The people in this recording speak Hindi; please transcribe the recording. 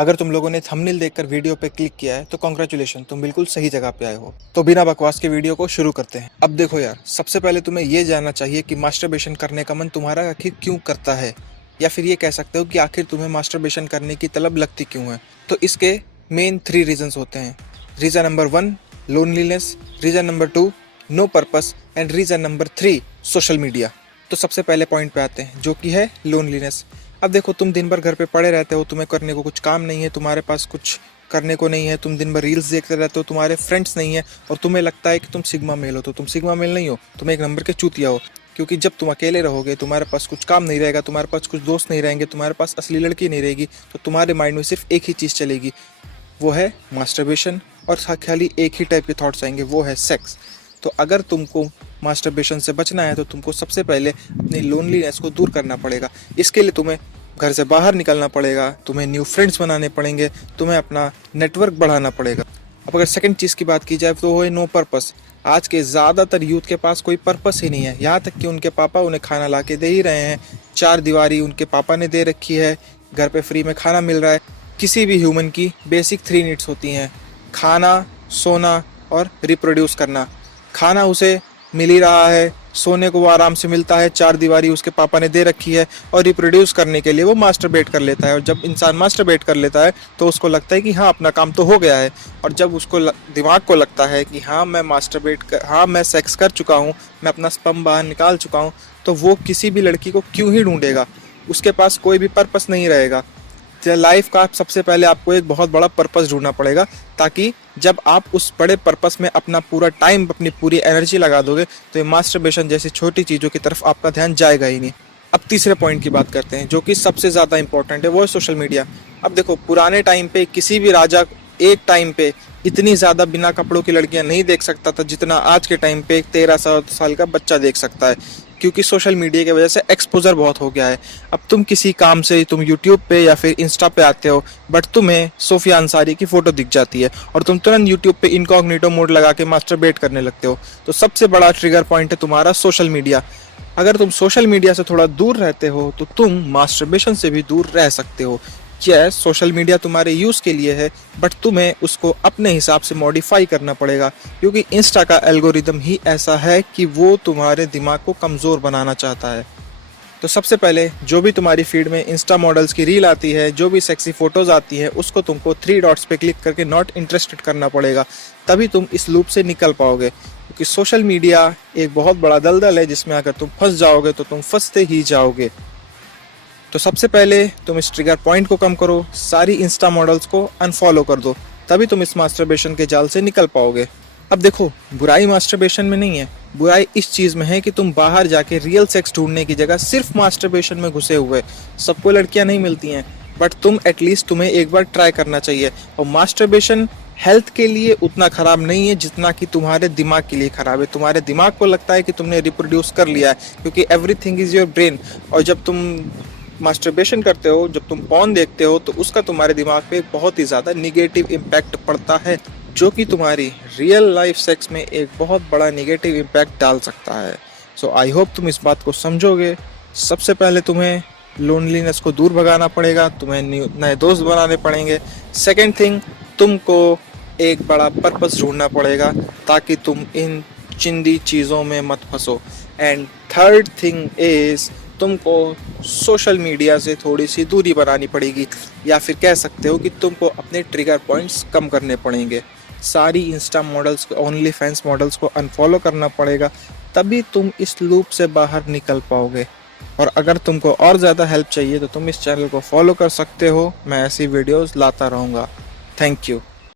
अगर तुम लोगों ने थंबनेल देखकर वीडियो पे क्लिक किया है तो कॉन्ग्रेचुलेशन, तुम बिल्कुल सही जगह पे आए हो। तो बिना बकवास के वीडियो को शुरू करते हैं। अब देखो यार, सबसे पहले तुम्हें ये जानना चाहिए कि मास्टरबेशन करने का मन तुम्हारा आखिर क्यों करता है, या फिर ये कह सकते हो कि आखिर तुम्हें मास्टरबेशन करने की तलब लगती क्यों है। तो इसके मेन 3 रीजंस होते हैं। Reason number 1 loneliness, reason number 2 no purpose and reason number 3 social media. तो सबसे पहले पॉइंट पे आते हैं, जो कि है लोनलीनेस। अब देखो, तुम दिन भर घर पे पड़े रहते हो, तुम्हें करने को कुछ काम नहीं है, तुम्हारे पास कुछ करने को नहीं है, तुम दिन भर रील्स देखते रहते हो, तुम्हारे फ्रेंड्स नहीं है और तुम्हें लगता है कि तुम सिग्मा मेल हो। तो तुम सिग्मा मेल नहीं हो, तुम एक नंबर के चूतिया हो। क्योंकि जब तुम अकेले रहोगे, तुम्हारे पास कुछ काम नहीं रहेगा, तुम्हारे पास कुछ दोस्त नहीं रहेंगे, तुम्हारे पास असली लड़की नहीं रहेगी, तो तुम्हारे माइंड में सिर्फ एक ही चीज़ चलेगी, वो है मास्टरबेशन। और खाली एक ही टाइप के थॉट्स आएंगे, वो है सेक्स। तो अगर तुमको मास्टरबेशन से बचना है तो तुमको सबसे पहले अपनी लोनलीनेस को दूर करना पड़ेगा। इसके लिए तुम्हें घर से बाहर निकलना पड़ेगा, तुम्हें न्यू फ्रेंड्स बनाने पड़ेंगे, तुम्हें अपना नेटवर्क बढ़ाना पड़ेगा। अब अगर सेकंड चीज़ की बात की जाए तो वो है नो पर्पस। आज के ज़्यादातर यूथ के पास कोई पर्पस ही नहीं है, यहाँ तक कि उनके पापा उन्हें खाना ला के दे ही रहे हैं, 4 दीवारी उनके पापा ने दे रखी है, घर पे फ्री में खाना मिल रहा है। किसी भी ह्यूमन की बेसिक 3 नीड्स होती हैं, खाना, सोना और रिप्रोड्यूस करना। खाना उसे मिल ही रहा है, सोने को वो आराम से मिलता है, 4 दीवारी उसके पापा ने दे रखी है, और रिप्रोड्यूस करने के लिए वो मास्टरबेट कर लेता है। और जब इंसान मास्टरबेट कर लेता है तो उसको लगता है कि हाँ, अपना काम तो हो गया है। और जब उसको दिमाग को लगता है कि हाँ मैं सेक्स कर चुका हूँ, मैं अपना स्पर्म बाहर निकाल चुका हूँ, तो वो किसी भी लड़की को क्यों ही ढूंढेगा, उसके पास कोई भी पर्पस नहीं रहेगा। लाइफ का सबसे पहले आपको एक बहुत बड़ा पर्पस ढूंढना पड़ेगा, ताकि जब आप उस बड़े पर्पस में अपना पूरा टाइम, अपनी पूरी एनर्जी लगा दोगे तो ये मास्टरबेशन जैसी छोटी चीज़ों की तरफ आपका ध्यान जाएगा ही नहीं। अब तीसरे पॉइंट की बात करते हैं, जो कि सबसे ज़्यादा इंपॉर्टेंट है, वो है सोशल मीडिया। अब देखो, पुराने टाइम पे किसी भी राजा एक टाइम पे इतनी ज़्यादा बिना कपड़ों की लड़कियां नहीं देख सकता था जितना आज के टाइम पे एक 13 साल का बच्चा देख सकता है, क्योंकि सोशल मीडिया की वजह से एक्सपोजर बहुत हो गया है। अब तुम किसी काम से तुम यूट्यूब पे या फिर इंस्टा पे आते हो, बट तुम्हें सोफिया अंसारी की फ़ोटो दिख जाती है और तुम तुरंत यूट्यूब पे इनकॉग्निटो मोड लगा के मास्टरबेट करने लगते हो। तो सबसे बड़ा ट्रिगर पॉइंट है तुम्हारा सोशल मीडिया। अगर तुम सोशल मीडिया से थोड़ा दूर रहते हो तो तुम मास्टरबेशन से भी दूर रह सकते हो। यस, सोशल मीडिया तुम्हारे यूज़ के लिए है, बट तुम्हें उसको अपने हिसाब से मॉडिफाई करना पड़ेगा, क्योंकि इंस्टा का एल्गोरिदम ही ऐसा है कि वो तुम्हारे दिमाग को कमज़ोर बनाना चाहता है। तो सबसे पहले जो भी तुम्हारी फीड में इंस्टा मॉडल्स की रील आती है, जो भी सेक्सी फ़ोटोज़ आती है, उसको तुमको 3 डॉट्स पे क्लिक करके नॉट इंटरेस्टेड करना पड़ेगा, तभी तुम इस लूप से निकल पाओगे। क्योंकि सोशल मीडिया एक बहुत बड़ा दलदल है, जिसमें अगर तुम फंस जाओगे तो तुम फंसते ही जाओगे। तो सबसे पहले तुम इस ट्रिगर पॉइंट को कम करो, सारी इंस्टा मॉडल्स को अनफॉलो कर दो, तभी तुम इस मास्टरबेशन के जाल से निकल पाओगे। अब देखो, बुराई मास्टरबेशन में नहीं है, बुराई इस चीज़ में है कि तुम बाहर जाके रियल सेक्स ढूंढने की जगह सिर्फ मास्टरबेशन में घुसे हुए। सबको लड़कियां नहीं मिलती हैं, बट तुम्हें एक बार ट्राई करना चाहिए। और मास्टरबेशन हेल्थ के लिए उतना ख़राब नहीं है जितना कि तुम्हारे दिमाग के लिए ख़राब है। तुम्हारे दिमाग को लगता है कि तुमने रिप्रोड्यूस कर लिया है, क्योंकि एवरीथिंग इज़ योर ब्रेन। और जब तुम मास्टरबेशन करते हो, जब तुम पॉर्न देखते हो, तो उसका तुम्हारे दिमाग पे बहुत ही ज़्यादा निगेटिव इम्पैक्ट पड़ता है, जो कि तुम्हारी रियल लाइफ सेक्स में एक बहुत बड़ा निगेटिव इम्पैक्ट डाल सकता है। सो आई होप तुम इस बात को समझोगे। सबसे पहले तुम्हें लोनलीनेस को दूर भगाना पड़ेगा, तुम्हें नए दोस्त बनाने पड़ेंगे। सेकेंड थिंग, तुमको एक बड़ा पर्पस ढूंढना पड़ेगा, ताकि तुम इन चिंदी चीज़ों में मत फंसो। एंड थर्ड थिंग इज़, तुमको सोशल मीडिया से थोड़ी सी दूरी बनानी पड़ेगी, या फिर कह सकते हो कि तुमको अपने ट्रिगर पॉइंट्स कम करने पड़ेंगे। सारी इंस्टा मॉडल्स को, ओनली फैंस मॉडल्स को अनफॉलो करना पड़ेगा, तभी तुम इस लूप से बाहर निकल पाओगे। और अगर तुमको और ज़्यादा हेल्प चाहिए तो तुम इस चैनल को फॉलो कर सकते हो, मैं ऐसी वीडियोस लाता रहूँगा। Thank you.